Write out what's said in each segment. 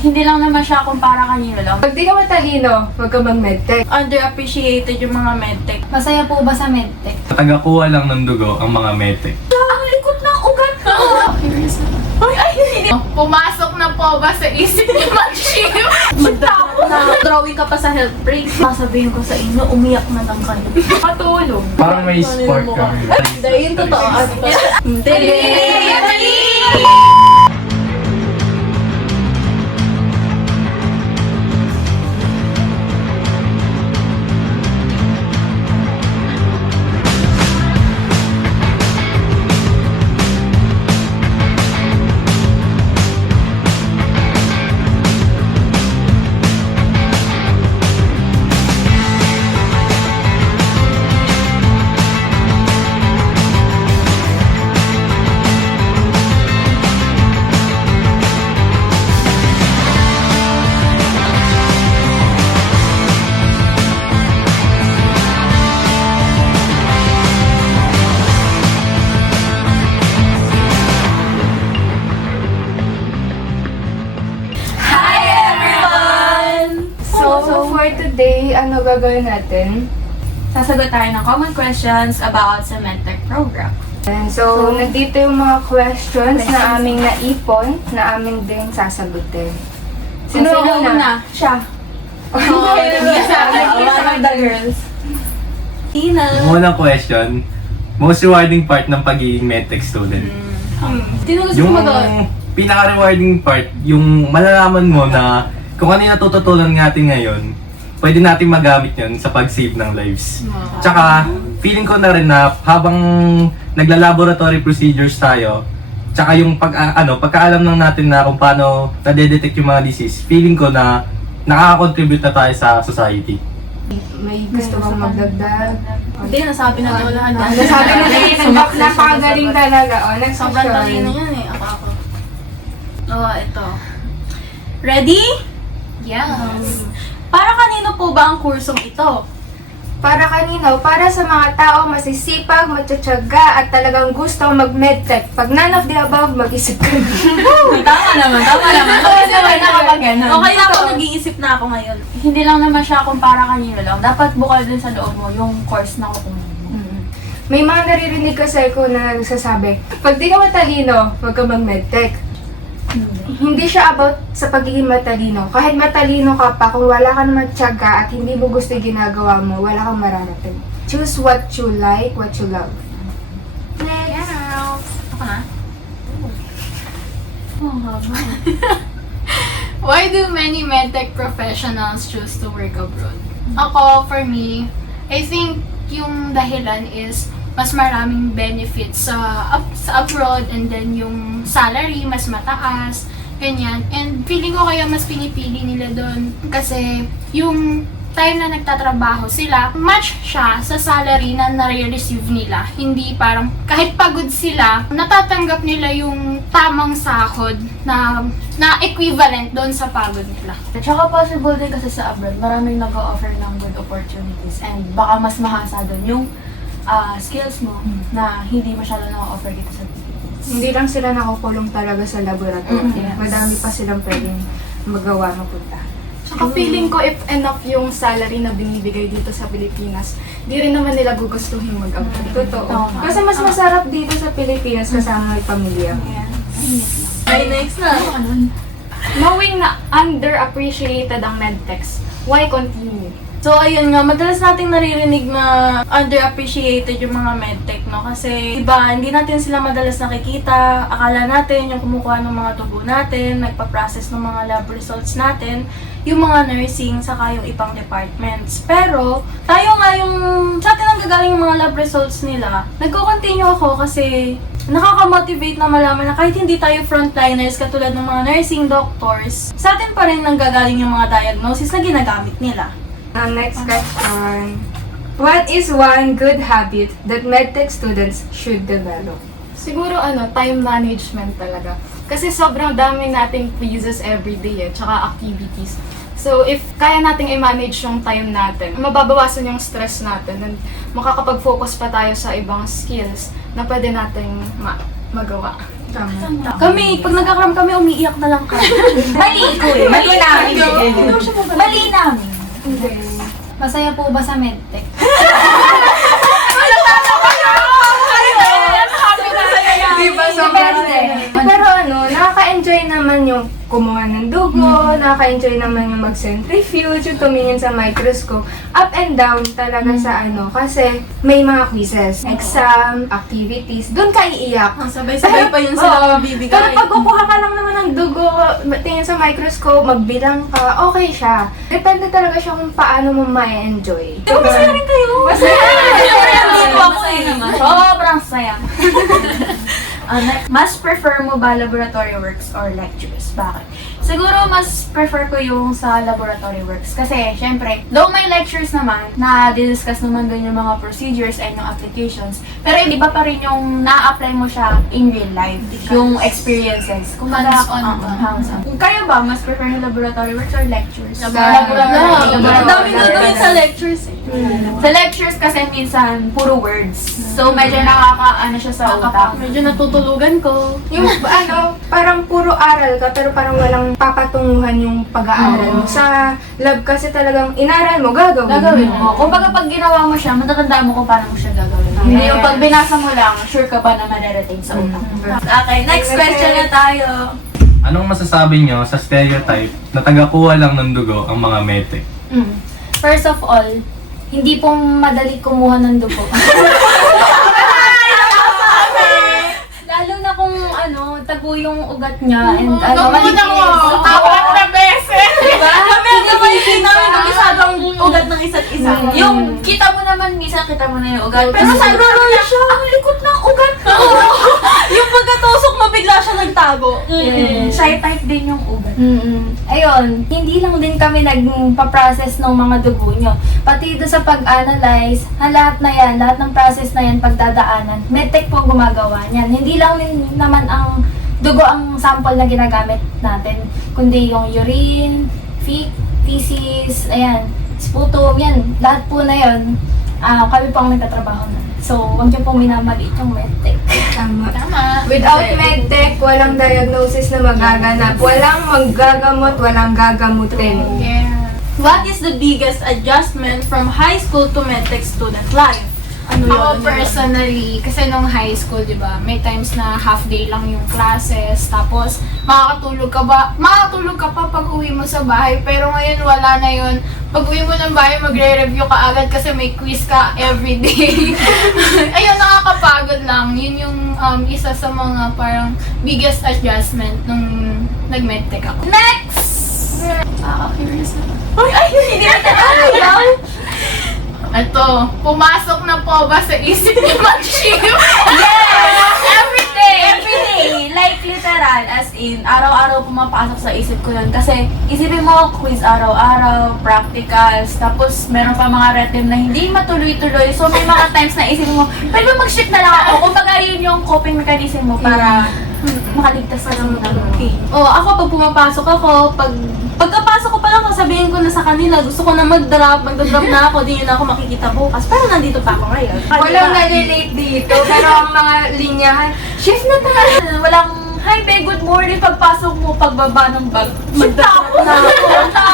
Hindi lang naman siya kumpara kanino lang. Pag di ka matalino, huwag ka mag-medtech. Underappreciated yung mga medtech. Masaya po ba sa medtech? Tagakuha lang ng dugo ang mga medtech. Ang likot ng ugat ko! Ay, hindi. Pumasok na po ba sa isip ni Mag-Chief? Magtapos na drawing ka pa sa health break. Sasabihin ko sa inyo, umiyak na lang kayo. Patulong. Parang may spark kami. Hindi, yun totoo. Hindi. So for today, ano gagawin natin? Sasagot tayo ng common questions about sa medtech program. And so, nandito yung mga questions na aming naipon, na aming din sasagutin. Sino una? Siya. Oh, One of the girls. Tina. Yung unang question, most rewarding part ng pagiging medtech student. Sino gusto Yung mo doon? pinaka-rewarding part, yung malalaman mo na kung ano yung natututunan natin ngayon, pwede natin magamit yun sa pag-save ng lives. Tsaka, feeling ko na rin na habang nagla-laboratory procedures tayo, tsaka yung pagkaalam lang natin na kung paano nadedetect yung mga disease, feeling ko na nakaka-contribute na tayo sa society. May gusto kang magdagdag? Hindi, nasabi na daw lahat. Nasabi na rin, napakagaling talaga. O, next Sobrang talino question. yan eh. Ako. Oh, ito. Ready? Yes. Para kanino po ba ang kursong ito? Para kanino? Para sa mga tao masisipag, matutyaga, at talagang gusto mag-medtech. Pag none of the above, mag-isip ka na. Tama naman. Oo naman, nakapag-ganon. Okay na ako, nag-iisip na ako ngayon. Hindi lang naman siya kumpara kanino lang. Dapat bukal din sa loob mo yung course na kukunin mo. May mga naririnig kasi ko na nagsasabi, pag di ka matalino, huwag ka mag-medtech. Hindi siya about sa pagiging matalino. Kahit matalino ka pa, kung wala ka naman tiyaga at hindi mo gusto yung ginagawa mo, wala kang mararating. Choose what you like, what you love. Next. Ako na? Oh, haba. Why do many medtech professionals choose to work abroad? Ako, for me, I think yung dahilan is mas maraming benefits sa abroad, and then yung salary mas mataas, ganyan. And feeling ko kaya mas pinipili nila doon kasi yung time na nagtatrabaho sila, match siya sa salary na nare-receive nila. Hindi parang kahit pagod sila, natatanggap nila yung tamang sahod na equivalent doon sa pagod nila. At saka possible din kasi sa abroad, maraming nag-o-offer ng good opportunities and baka mas mahasa doon yung skills mo na hindi masyado na-offer dito sa Pilipinas. Hindi lang sila nakukulong talaga sa laboratory. Yes. Madami pa silang pwedeng magawa mapunta. Tsaka feeling ko if enough yung salary na binibigay dito sa Pilipinas, di rin naman nila gugustuhin mag-abroad. Totoo. Tama. Kasi mas masarap dito sa Pilipinas kasama yung pamilya. Ay, next na. Knowing na underappreciated ang medtechs, why continue? So, ayun nga, madalas nating naririnig na underappreciated yung mga medtech, no? Kasi, iba, hindi natin sila madalas nakikita. Akala natin yung kumukuha ng mga tubo natin, nagpa-process ng mga lab results natin, yung mga nursing, saka yung ibang departments. Pero, tayo nga yung, sa atin ang gagaling yung mga lab results nila. Nagko-continue ako kasi nakaka-motivate na malaman na kahit hindi tayo frontliners katulad ng mga nursing doctors, sa atin pa rin nanggagaling yung mga diagnosis na ginagamit nila. Next question. What is one good habit that medtech students should develop? Siguro time management talaga. Kasi sobrang dami nating quizzes everyday tsaka activities. So if kaya nating i-manage yung time natin, mababawasan yung stress natin and makakapag-focus pa tayo sa ibang skills na pwede nating magawa. Kami, pag nagkakaram kami, umiiyak na lang kami. Mali ko eh. Mali namin. Mali namin. Masaya po ba sa medtech? Diba, pero ano, nakaka-enjoy naman yung kumuha ng dugo, nakaka-enjoy naman yung mag-centrifuge, yung tumingin sa microscope. Up and down talaga sa ano, kasi may mga quizzes, exam, activities, doon ka iiyak. Sabay-sabay pa yun Oo. sila bibigay. Pero pag kukuha ka lang naman ng dugo, tingin sa microscope, magbilang ka, okay siya. Depende talaga siya kung paano mo ma-enjoy. Pero masaya rin kayo. Masaya. Dito ako eh. Sobrang saya. Mas prefer mo ba laboratory works or lectures? Bakit? Siguro mas prefer ko yung sa laboratory works. Kasi, syempre, though may lectures naman, na-discuss naman dun yung mga procedures and yung applications, pero iba pa rin yung na-apply mo siya in real life. Yung experiences. Kung Hands-on ba? hands-on. Kayo ba, mas prefer yung laboratory works or lectures? Laboratory. Ang dami na gawin sa lectures eh. Sa lectures kasi minsan, puro words. So, medyo nakaka-ano siya sa utak. Medyo natutulugan ko. Yung ano, parang puro aral ka, pero parang walang papatunguhan yung pag-aaral mo. Sa lab kasi talagang inaral mo, gagawin mo. Kung baga pag ginawa mo siya, matatandaan mo kung paano mo siya gagawin. Hindi yung pag binasa mo lang, sure ka ba na madarating sa utak mo. Okay, next question na tayo. Anong masasabi nyo sa stereotype na tagakuha lang ng dugo ang mga medtech? First of all, hindi pong madali kumuha ng dugo. Lalo na kung ano, tago yung ugat niya and ano, Nakuha mo! Apat na beses! Diba? Kami ang gawin namin ng isadong ugat ng isa't isa. Yung kita mo naman, minsan kita mo na yung ugat. Pero sa na siya, ang likot ng ugat ko. Yung pagkatusok mo, bigla siya nagtago. Shy type din yung ugat. Ayun, hindi lang din kami nagpa-process ng mga dugo nyo. Pati doon sa pag-analyze, lahat na yan, lahat ng process na yan, pagdadaanan, medtech po gumagawa niyan. Hindi lang din naman ang dugo ang sample na ginagamit natin, kundi yung urine, feces, ayan, sputum, yan, lahat po na yun, kami po ang nagtatrabaho na. So, huwag niyo pong minamaliit yung medtech. Tama. Tama. Without medtech, walang diagnosis na magaganap. Walang maggagamot, walang gagamutin. Yeah. What is the biggest adjustment from high school to medtech student life? Ano yun? Ako personally, kasi nung high school, di ba, may times na half day lang yung classes, tapos makakatulog ka pa pag uwi mo sa bahay, pero ngayon wala na yun. Pag uwi mo ng bahay, magre-review ka agad kasi may quiz ka everyday. Ayun, nakakapagod lang. Yun yung isa sa mga parang biggest adjustment nung nag-medtech ako. Next! Curious na. Ay, hindi natin alam! Ito, pumasok na po ba sa isip ni mag-shift? Every day! Like literal, as in, araw-araw pumapasok sa isip ko yun. Kasi, isipin mo, quiz araw-araw, practicals, tapos meron pa mga retem na hindi matuloy-tuloy. So, may mga times na isipin mo, pwede ba mag-shift na lang ako? Kumbaga, yun yung coping mechanism mo para makaligtas ka ng okay. Ako, pag pumapasok ako, pagkapasok ko pa lang, sabihin ko na sa kanila, gusto ko na magdrop na ako, di yun ako makikita bukas. Pero nandito pa ako ngayon. Walang nalilate dito, pero ang mga linyahan, shift na tayo. Walang, hi be, good morning, pagpasok mo, pagbaba ng bag, magdadrop na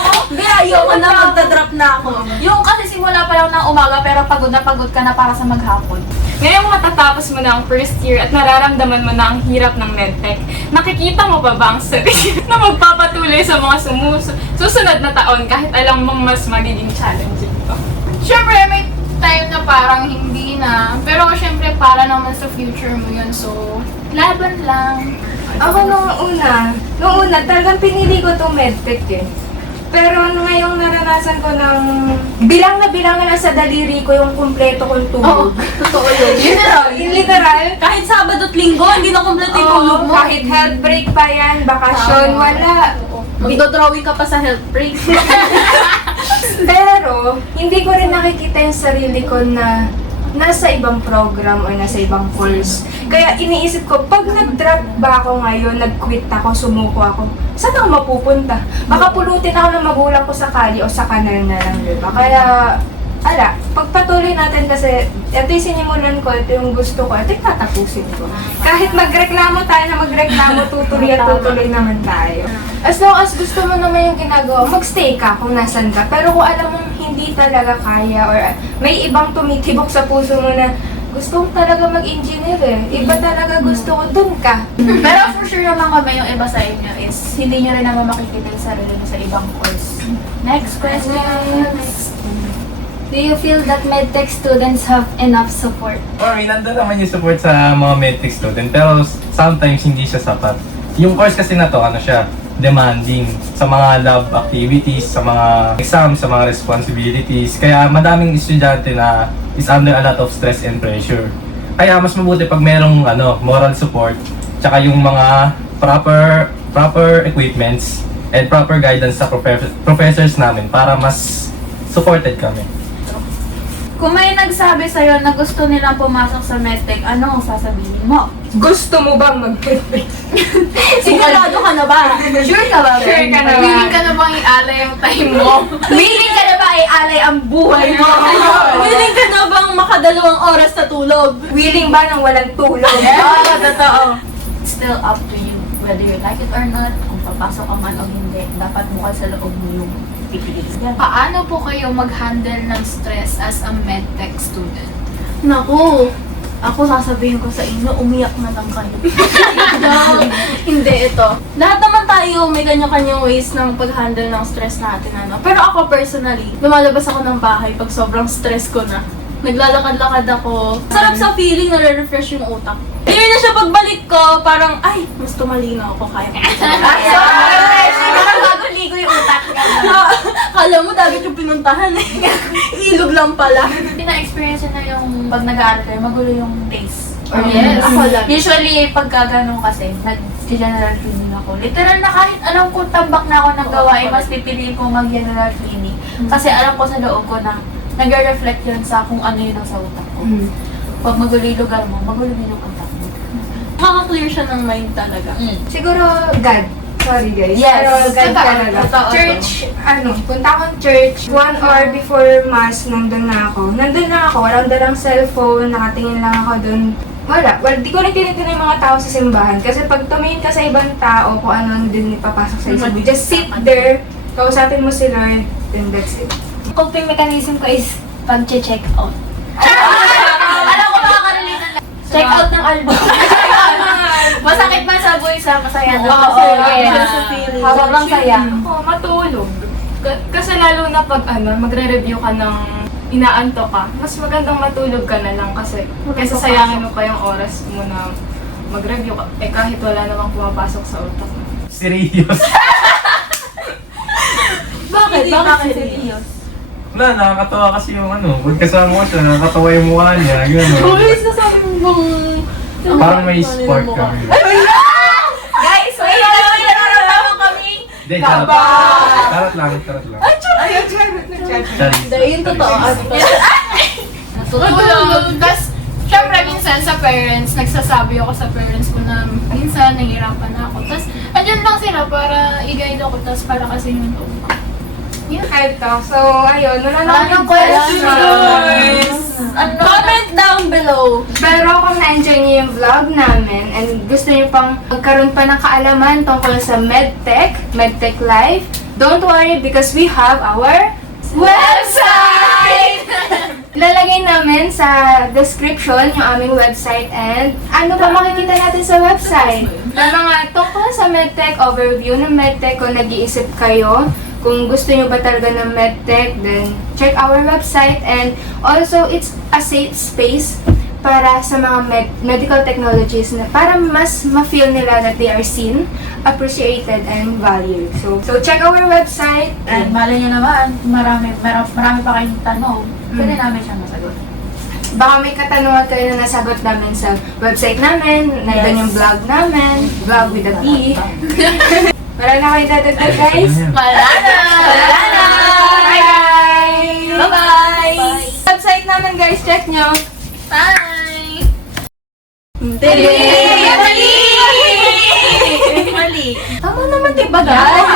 ako. Hindi, ayoko na, magdadrop na ako. Yung kasi simula pa lang ng umaga, pero pagod ka na para sa maghapon. Ngayon matatapos mo na ang first year at nararamdaman mo na ang hirap ng medtech, nakikita mo pa ba ang sarili na magpapatuloy sa mga susunod na taon kahit alam mong mas magiging challenging to? Syempre, may time na parang hindi na. Pero syempre, para naman sa future mo yun. So, laban lang. Ako nung una, talagang pinili ko itong medtech eh. Pero ngayong naranasan ko ng bilang na lang sa daliri ko yung kumpleto kong tubog. Totoo yun. Literal. Kahit Sabado at Linggo, hindi na kompleto yung tulog mo. Kahit health break pa yan, bakasyon, wala. Magdodrawing ka pa sa health break. Pero, hindi ko rin nakikita yung sarili ko na nasa ibang program o nasa ibang course. Kaya iniisip ko, pag nag-drop ba ako ngayon, nag-quit ako, sumuko ako, saan ako mapupunta? Baka pulutin ako ng magulang ko sa kali o sa kanal na lang, diba? Kaya, pagpatuloy natin kasi ito yung sinimulan ko, ito yung gusto ko, ito yung tatapusin ko. Kahit magreklamo tayo na magreklamo, tutuloy at tutuloy naman tayo. As long as gusto mo naman yung ginagawa, magstay ka kung nasan ka. Pero kung alam mong hindi talaga kaya or may ibang tumitibok sa puso mo na gusto ko talaga mag-engineer iba talaga gusto ko, dun ka. Pero for sure naman kami yung iba sa inyo is hindi nyo rin naman makikita yung sarili nyo sa ibang course. Next question. Do you feel that medtech students have enough support? For me, nandun naman yung support sa mga medtech student, pero sometimes hindi siya sapat. Yung course kasi na to, ano siya, demanding sa mga lab activities, sa mga exams, sa mga responsibilities. Kaya madaming estudyante na is under a lot of stress and pressure. Kaya mas mabuti pag merong moral support, tsaka yung mga proper equipments and proper guidance sa professors namin para mas supported kami. Kung may nagsabi sa'yo na gusto nilang pumasok sa medtech, ano ang sasabihin mo? Gusto mo bang mag-medtech? Sigurado ka na ba? Sure ka ba? Sure ka na ba? Willing ka na bang ialay yung time mo? Willing ka na ba i-alay ang buhay mo? Willing ka na bang makadalawang oras na tulog? Willing ba nang walang tulog? Oo, totoo. It's still up to you whether you like it or not. Kung papasok ka man o hindi, dapat bukas sa loob mo yung pipiliin. Paano po kayo mag-handle ng stress as a medtech student? Naku, ako sasabihin ko sa inyo, umiyak na lang kayo. Hindi, ito. Lahat naman tayo may kanya-kanyang ways ng pag-handle ng stress natin. Pero ako personally, lumalabas ako ng bahay pag sobrang stress ko na. Naglalakad-lakad ako. Sarap sa feeling na re-refresh yung utak. Yun na siya pagbalik ko, parang, ay, mas tumalino ako, kaya ko. Parang bago ligo yung utak. Kala mo, dagat yung pinuntahan eh. Ilog lang pala. Na-experience na yung pag nag-aaral kayo, magulo yung days. Or Yes. Ako lang. Usually, pagka ganun kasi, nag-general cleaning ako. Literal na kahit anong kung tambak na ako ng gawain, mas pipiliin ko mag-general cleaning. Kasi alam ko sa loob ko na nag-reflect yun sa kung ano yun ang sa utak ko. Pag magulo yung lugar mo, magulo din yung utak mo. Nakaka-clear siya ng mind talaga. Siguro, God. Sorry guys. Yes. Pero God Totoo, talaga. totoo. Church, punta akong church. 1 hour before mass, nandun na ako. Walang dalang cellphone, nakatingin lang ako dun. Wala, di ko rin tinitingnan yung mga tao sa simbahan. Kasi pag tumingin ka sa ibang tao, kung ano ang din ipapasok sa isip mo, just sit there, kausapin mo si Lord, then that's it. Coping mechanism ko is pag-check out. Alam ko makaka-relate na Check out ng album. Masakit man sa buhay sa masaya na. Oo, Masaya sa feeling. Sobrang saya. Oo, matulog. Kasi lalo na pag magre-review ka ng inaanto ka, mas magandang matulog ka na lang kasi kaysa sayangin mo pa yung oras mo na mag-review ka, kahit wala namang pumapasok sa utak mo. Serious. Bakit? Bakit serious? Wala, nakakatawa kasi yung pag kasama ko siya, nakakatawa yung mukha niya, gano'n. Uy, nasabi mo bang... Parang may spark kami. Guys, may nararamdaman kami. Hindi, charot lang. Hindi, yung totoo. Tulog. Tapos, syempre, minsan sa parents, nagsasabi ako sa parents ko na minsan nahihirapan na ako. Tapos, andyan lang sila para i-guide ako. Tapos, para kasi yung loob ko. Ito. So, ayun. Wala na akong questions. Comment down below. Pero kung na-enjoy niyo yung vlog namin and gusto niyo pang magkaroon pa ng kaalaman tungkol sa medtech life, don't worry because we have our website! Lalagay namin sa description yung aming website and ano pa makikita natin sa website? Na mga tungkol sa medtech, overview ng medtech, kung nag-iisip kayo, kung gusto nyo ba talaga ng medtech, then check our website. And also, it's a safe space para sa mga medical technologies na para mas ma-feel nila that they are seen, appreciated, and valued. So check our website. And malay nyo naman, marami pa kayong tanong. Pwede namin siyang masagot. Baka may katanungan kayo na nasagot namin sa website namin, nandun yung blog namin, vlog with a P. Wala na kayo dadagdag, guys? Wala na! Bye, guys! Bye-bye! Website namin, guys, check nyo. Bye! Mali! Mali! Tama naman, diba guys?